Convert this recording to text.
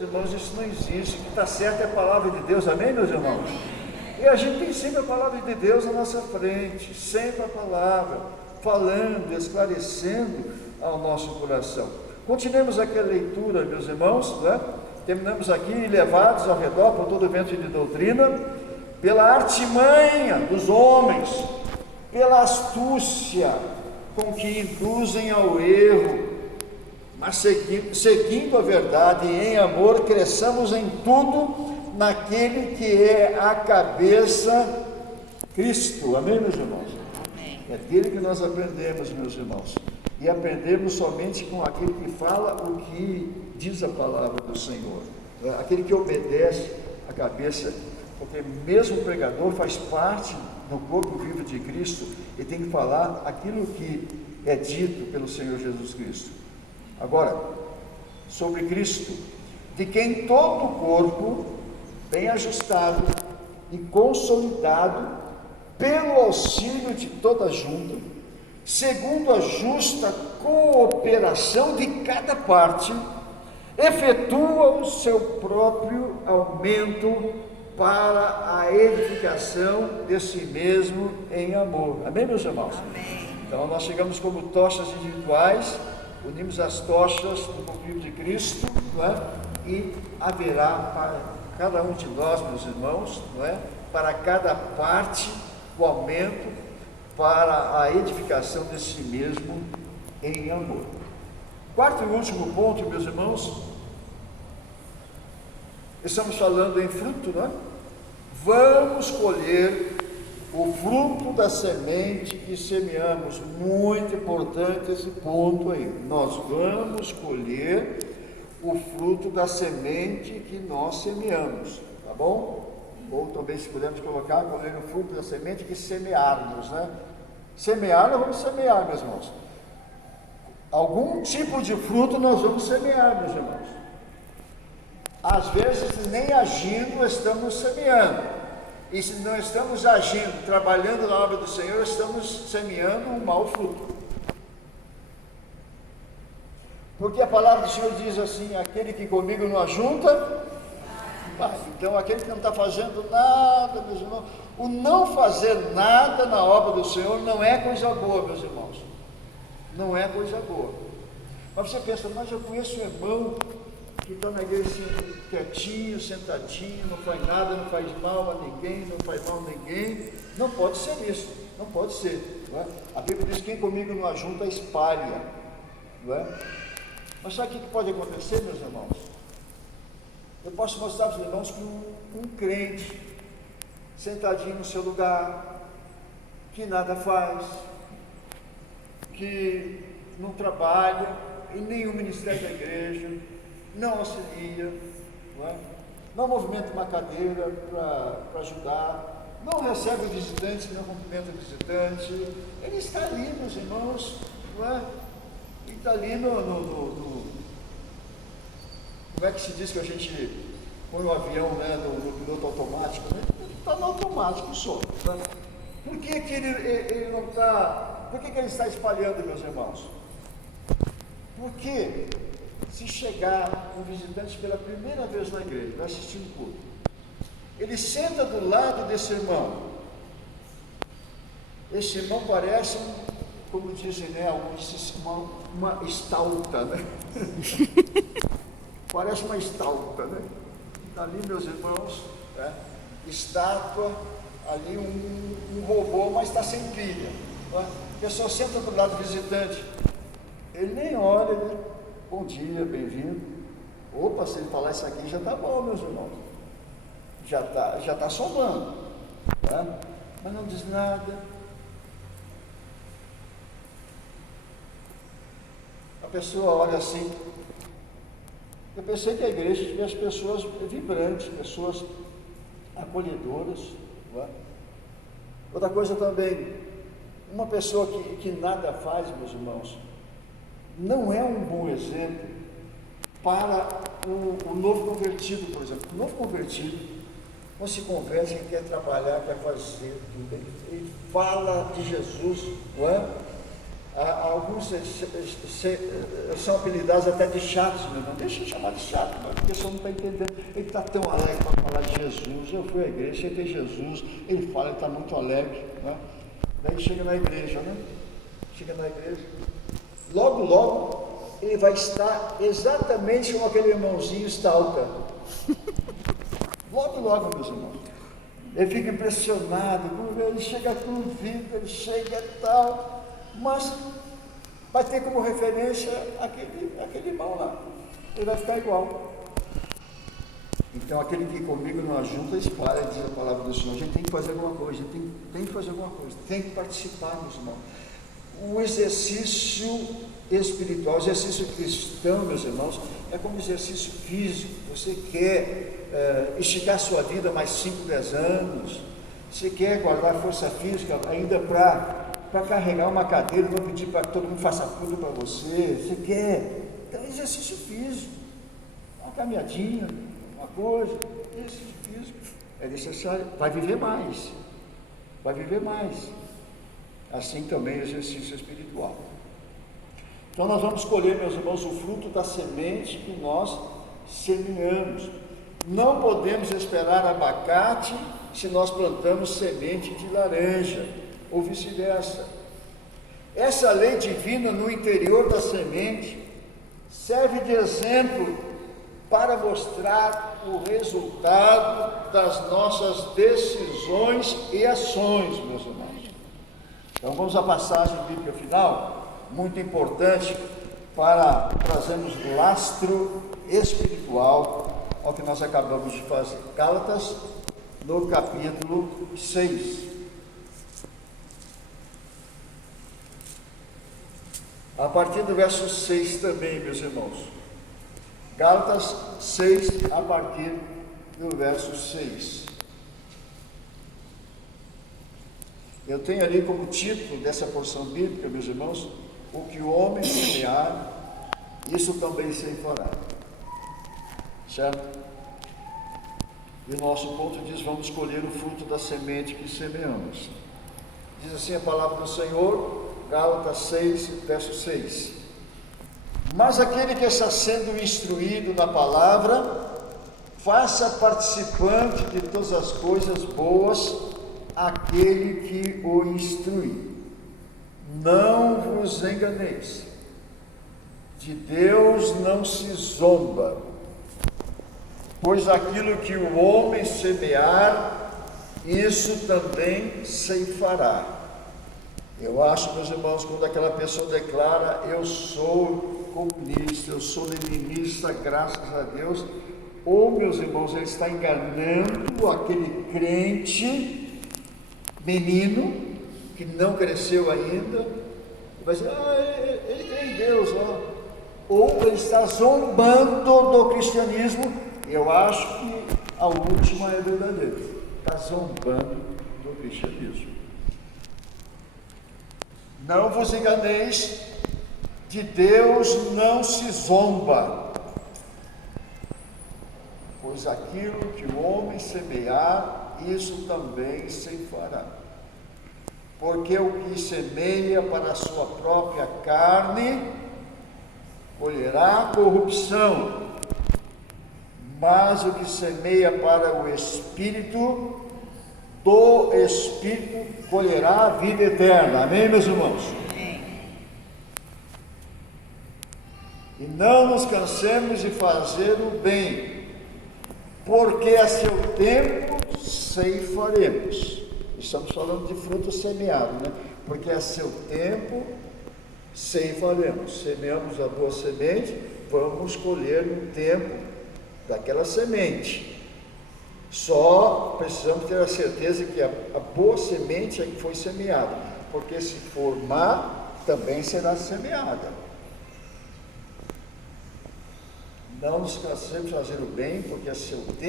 Irmãos, isso não existe. O que está certo é a palavra de Deus, amém, meus irmãos? E a gente tem sempre a palavra de Deus na nossa frente, sempre a palavra, falando, esclarecendo ao nosso coração. Continuemos aqui a leitura, meus irmãos, né? Terminamos aqui, levados ao redor por todo o vento de doutrina, pela artimanha dos homens, pela astúcia com que induzem ao erro, mas seguindo a verdade e em amor, cresçamos em tudo naquele que é a cabeça, Cristo. Amém, meus irmãos? Amém. É dele que nós aprendemos, meus irmãos, e aprendemos somente com aquele que fala o que diz a palavra do Senhor, aquele que obedece a cabeça, porque mesmo o pregador faz parte do corpo vivo de Cristo e tem que falar aquilo que é dito pelo Senhor Jesus Cristo. Agora, sobre Cristo, de quem todo o corpo, bem ajustado e consolidado, pelo auxílio de toda junta, segundo a justa cooperação de cada parte, efetua o seu próprio aumento para a edificação de si mesmo em amor. Amém, meus irmãos? Amém. Então, nós chegamos como tochas individuais, unimos as tochas do corpo de Cristo, não é? E haverá para cada um de nós, meus irmãos, não é? Para cada parte, o aumento para a edificação de si mesmo em amor. Quarto e último ponto, meus irmãos, estamos falando em fruto, não é? Vamos colher o fruto da semente que semeamos. Muito importante esse ponto aí. Nós vamos colher o fruto da semente que nós semeamos, tá bom? Ou também, se pudermos colocar, colher o fruto da semente que semearmos, né? Semear, nós vamos semear, meus irmãos. Algum tipo de fruto nós vamos semear, meus irmãos. Às vezes, nem agindo, estamos semeando. E se não estamos agindo, trabalhando na obra do Senhor, estamos semeando um mau fruto. Porque a palavra do Senhor diz assim: aquele que comigo não ajunta, vai. Então aquele que não está fazendo nada, meus irmãos, o não fazer nada na obra do Senhor não é coisa boa, meus irmãos. Não é coisa boa. Mas você pensa, mas eu conheço um irmão que está na igreja assim, quietinho, sentadinho, não faz nada, não faz mal a ninguém, não faz mal a ninguém. Não pode ser isso, não pode ser, não é? A Bíblia diz: quem comigo não ajunta, espalha, não é? Mas sabe o que pode acontecer, meus irmãos? Eu posso mostrar para os irmãos que um crente, sentadinho no seu lugar, que nada faz, que não trabalha em nenhum ministério da igreja, não auxilia, não movimenta uma cadeira para ajudar, não recebe o visitante, não cumprimenta o visitante, ele está ali, meus irmãos, ele está ali no como é que se diz que a gente põe o avião, né, no piloto automático, né? Ele está no automático só, né? Por que ele não está, por que ele está espalhando, meus irmãos? Porque se chegar um visitante pela primeira vez na igreja, vai assistir um culto, ele senta do lado desse irmão, esse irmão parece, como dizem, né, alguns, uma estalta, né? Parece uma estalta, né? Está ali, meus irmãos, né? Estátua, ali um robô, mas está sem pilha, né? A pessoa senta do lado do visitante, ele nem olha, ele: bom dia, bem-vindo. Opa, se ele falar isso aqui já está bom, meus irmãos, já tá somando, né? Mas não diz nada. A pessoa olha assim. Eu pensei que a igreja tivesse pessoas vibrantes, pessoas acolhedoras, não é? Outra coisa também, uma pessoa que nada faz, meus irmãos, não é um bom exemplo para o novo convertido, por exemplo. O novo convertido, quando se converte, ele quer trabalhar, quer fazer tudo, ele fala de Jesus, não é? Alguns são apelidados até de chatos, meu irmão. Deixa eu chamar de chato, porque a pessoa não está entendendo. Ele está tão alegre para falar de Jesus. Eu fui à igreja, aceitei Jesus. Ele fala, ele está muito alegre. Né? Daí chega na igreja, né? Chega na igreja. Logo, logo, ele vai estar exatamente como aquele irmãozinho stalker. Logo, logo, meus irmãos. Ele fica impressionado, ele chega convicto, ele chega tal. Mas vai ter como referência aquele irmão lá. Ele vai ficar igual. Então, aquele que comigo não ajunta, espalha, diz a palavra do Senhor. A gente tem que fazer alguma coisa, tem que fazer alguma coisa, tem que participar, meus irmãos. O exercício espiritual, o exercício cristão, meus irmãos, é como exercício físico. Você quer esticar sua vida mais 5, 10 anos, você quer guardar força física ainda para carregar uma cadeira, não pedir para que todo mundo faça tudo para você quer, então exercício físico, uma caminhadinha, uma coisa, exercício físico, é necessário, vai viver mais, assim também exercício espiritual. Então nós vamos colher, meus irmãos, o fruto da semente que nós semeamos. Não podemos esperar abacate se nós plantamos semente de laranja, ou vice-versa. Essa lei divina no interior da semente serve de exemplo para mostrar o resultado das nossas decisões e ações, meus irmãos. Então vamos à passagem bíblica final, muito importante para trazermos lastro espiritual ao que nós acabamos de fazer. Gálatas, no capítulo 6. A partir do verso 6 também, meus irmãos. Gálatas 6, a partir do verso 6. Eu tenho ali como título dessa porção bíblica, meus irmãos, o que o homem semear, isso também se fará. Certo? E o nosso ponto diz, vamos colher o fruto da semente que semeamos. Diz assim a palavra do Senhor, Gálatas 6, verso 6. Mas aquele que está sendo instruído na palavra, faça participante de todas as coisas boas aquele que o instrui. Não vos enganeis, de Deus não se zomba, pois aquilo que o homem semear, isso também ceifará. Eu acho, meus irmãos, quando aquela pessoa declara, eu sou comunista, eu sou leninista, graças a Deus, ou, meus irmãos, ele está enganando aquele crente, menino, que não cresceu ainda, vai dizer, ele crê em Deus, ó. Ou ele está zombando do cristianismo. Eu acho que a última é verdadeira, está zombando do cristianismo. Não vos enganeis, de Deus não se zomba, pois aquilo que o homem semear, isso também ceifará. Porque o que semeia para a sua própria carne, colherá corrupção, mas o que semeia para o Espírito, do Espírito colherá a vida eterna. Amém, meus irmãos? Amém. E não nos cansemos de fazer o bem, porque a seu tempo ceifaremos. Estamos falando de fruto semeado, né? Porque a seu tempo ceifaremos. Semeamos a boa semente, vamos colher no tempo daquela semente. Só precisamos ter a certeza que a boa semente é que foi semeada, porque se for má, também será semeada. Não nos cansemos de fazer o bem, porque a seu tempo